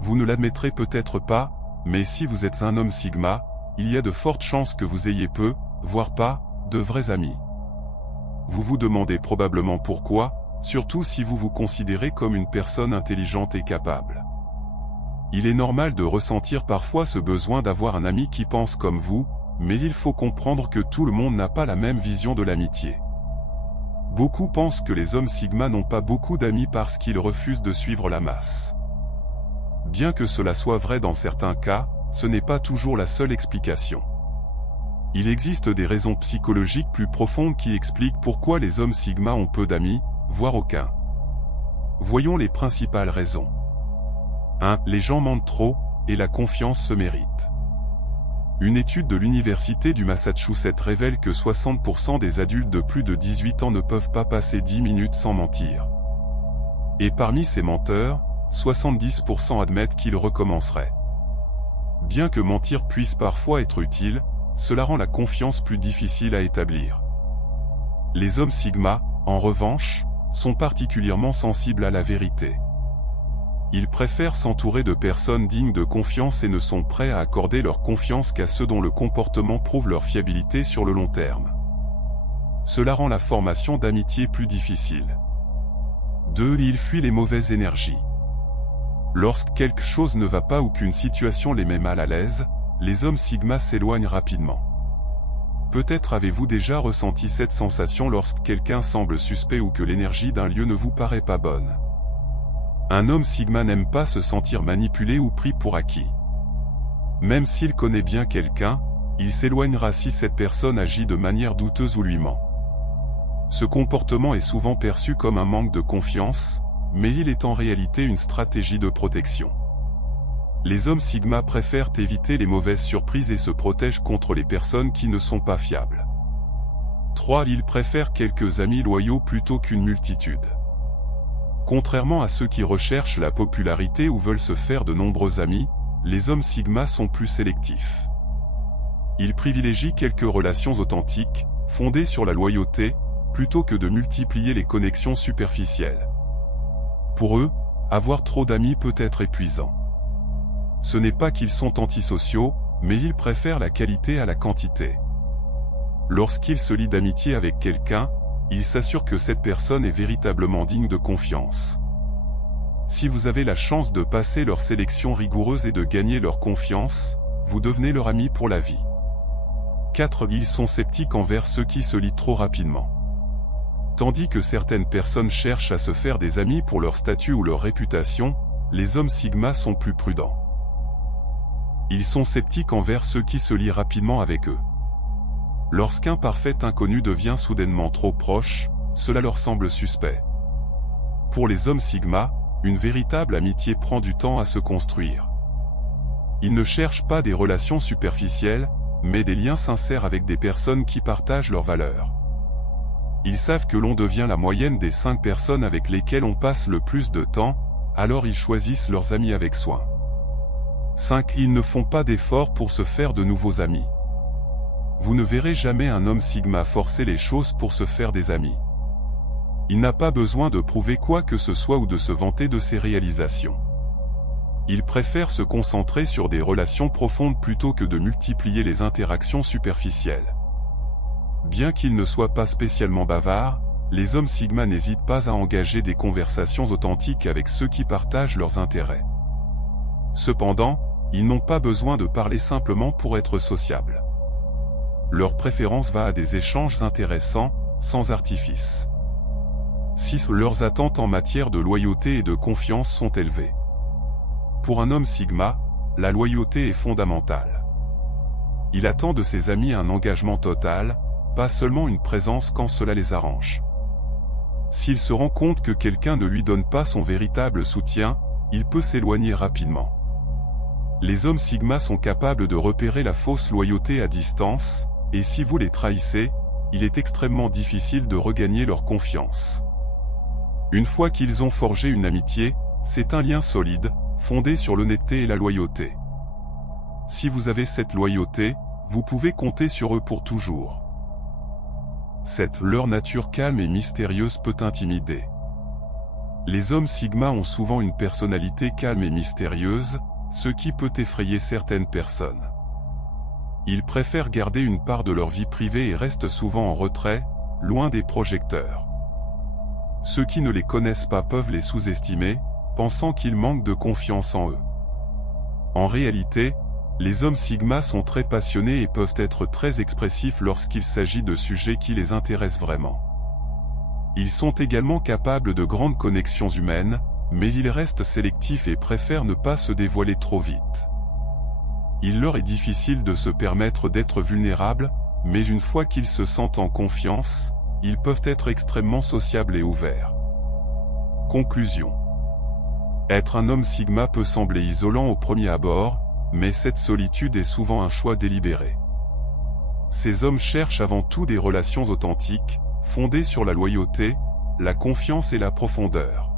Vous ne l'admettrez peut-être pas, mais si vous êtes un homme sigma, il y a de fortes chances que vous ayez peu, voire pas, de vrais amis. Vous vous demandez probablement pourquoi, surtout si vous vous considérez comme une personne intelligente et capable. Il est normal de ressentir parfois ce besoin d'avoir un ami qui pense comme vous, mais il faut comprendre que tout le monde n'a pas la même vision de l'amitié. Beaucoup pensent que les hommes sigma n'ont pas beaucoup d'amis parce qu'ils refusent de suivre la masse. Bien que cela soit vrai dans certains cas, ce n'est pas toujours la seule explication. Il existe des raisons psychologiques plus profondes qui expliquent pourquoi les hommes sigma ont peu d'amis, voire aucun. Voyons les principales raisons. 1. Les gens mentent trop, et la confiance se mérite. Une étude de l'Université du Massachusetts révèle que 60% des adultes de plus de 18 ans ne peuvent pas passer 10 minutes sans mentir. Et parmi ces menteurs, 70% admettent qu'ils recommenceraient. Bien que mentir puisse parfois être utile, cela rend la confiance plus difficile à établir. Les hommes sigma, en revanche, sont particulièrement sensibles à la vérité. Ils préfèrent s'entourer de personnes dignes de confiance et ne sont prêts à accorder leur confiance qu'à ceux dont le comportement prouve leur fiabilité sur le long terme. Cela rend la formation d'amitié plus difficile. 2. Ils fuient les mauvaises énergies. Lorsque quelque chose ne va pas ou qu'une situation les met mal à l'aise, les hommes sigma s'éloignent rapidement. Peut-être avez-vous déjà ressenti cette sensation lorsque quelqu'un semble suspect ou que l'énergie d'un lieu ne vous paraît pas bonne. Un homme sigma n'aime pas se sentir manipulé ou pris pour acquis. Même s'il connaît bien quelqu'un, il s'éloignera si cette personne agit de manière douteuse ou lui ment. Ce comportement est souvent perçu comme un manque de confiance, mais il est en réalité une stratégie de protection. Les hommes sigma préfèrent éviter les mauvaises surprises et se protègent contre les personnes qui ne sont pas fiables. 3. Ils préfèrent quelques amis loyaux plutôt qu'une multitude. Contrairement à ceux qui recherchent la popularité ou veulent se faire de nombreux amis, les hommes sigma sont plus sélectifs. Ils privilégient quelques relations authentiques, fondées sur la loyauté, plutôt que de multiplier les connexions superficielles. Pour eux, avoir trop d'amis peut être épuisant. Ce n'est pas qu'ils sont antisociaux, mais ils préfèrent la qualité à la quantité. Lorsqu'ils se lient d'amitié avec quelqu'un, ils s'assurent que cette personne est véritablement digne de confiance. Si vous avez la chance de passer leur sélection rigoureuse et de gagner leur confiance, vous devenez leur ami pour la vie. 4. Ils sont sceptiques envers ceux qui se lient trop rapidement. Tandis que certaines personnes cherchent à se faire des amis pour leur statut ou leur réputation, les hommes sigma sont plus prudents. Ils sont sceptiques envers ceux qui se lient rapidement avec eux. Lorsqu'un parfait inconnu devient soudainement trop proche, cela leur semble suspect. Pour les hommes sigma, une véritable amitié prend du temps à se construire. Ils ne cherchent pas des relations superficielles, mais des liens sincères avec des personnes qui partagent leurs valeurs. Ils savent que l'on devient la moyenne des 5 personnes avec lesquelles on passe le plus de temps, alors ils choisissent leurs amis avec soin. 5. Ils ne font pas d'efforts pour se faire de nouveaux amis. Vous ne verrez jamais un homme sigma forcer les choses pour se faire des amis. Il n'a pas besoin de prouver quoi que ce soit ou de se vanter de ses réalisations. Il préfère se concentrer sur des relations profondes plutôt que de multiplier les interactions superficielles. Bien qu'ils ne soient pas spécialement bavards, les hommes sigma n'hésitent pas à engager des conversations authentiques avec ceux qui partagent leurs intérêts. Cependant, ils n'ont pas besoin de parler simplement pour être sociables. Leur préférence va à des échanges intéressants, sans artifice. 6. Leurs attentes en matière de loyauté et de confiance sont élevées. Pour un homme sigma, la loyauté est fondamentale. Il attend de ses amis un engagement total, pas seulement une présence quand cela les arrange. S'il se rend compte que quelqu'un ne lui donne pas son véritable soutien, il peut s'éloigner rapidement. Les hommes sigma sont capables de repérer la fausse loyauté à distance, et si vous les trahissez, il est extrêmement difficile de regagner leur confiance. Une fois qu'ils ont forgé une amitié, c'est un lien solide, fondé sur l'honnêteté et la loyauté. Si vous avez cette loyauté, vous pouvez compter sur eux pour toujours. 7. Leur nature calme et mystérieuse peut intimider. Les hommes Sigma ont souvent une personnalité calme et mystérieuse, ce qui peut effrayer certaines personnes. Ils préfèrent garder une part de leur vie privée et restent souvent en retrait, loin des projecteurs. Ceux qui ne les connaissent pas peuvent les sous-estimer, pensant qu'ils manquent de confiance en eux. En réalité, les hommes Sigma sont très passionnés et peuvent être très expressifs lorsqu'il s'agit de sujets qui les intéressent vraiment. Ils sont également capables de grandes connexions humaines, mais ils restent sélectifs et préfèrent ne pas se dévoiler trop vite. Il leur est difficile de se permettre d'être vulnérables, mais une fois qu'ils se sentent en confiance, ils peuvent être extrêmement sociables et ouverts. Conclusion. Être un homme Sigma peut sembler isolant au premier abord, mais cette solitude est souvent un choix délibéré. Ces hommes cherchent avant tout des relations authentiques, fondées sur la loyauté, la confiance et la profondeur.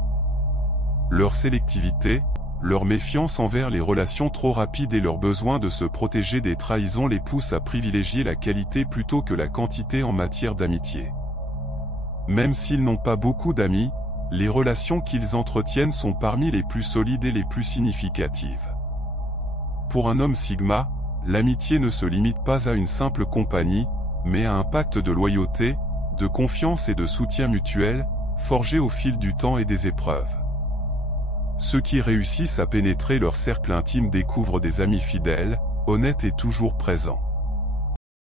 Leur sélectivité, leur méfiance envers les relations trop rapides et leur besoin de se protéger des trahisons les poussent à privilégier la qualité plutôt que la quantité en matière d'amitié. Même s'ils n'ont pas beaucoup d'amis, les relations qu'ils entretiennent sont parmi les plus solides et les plus significatives. Pour un homme Sigma, l'amitié ne se limite pas à une simple compagnie, mais à un pacte de loyauté, de confiance et de soutien mutuel, forgé au fil du temps et des épreuves. Ceux qui réussissent à pénétrer leur cercle intime découvrent des amis fidèles, honnêtes et toujours présents.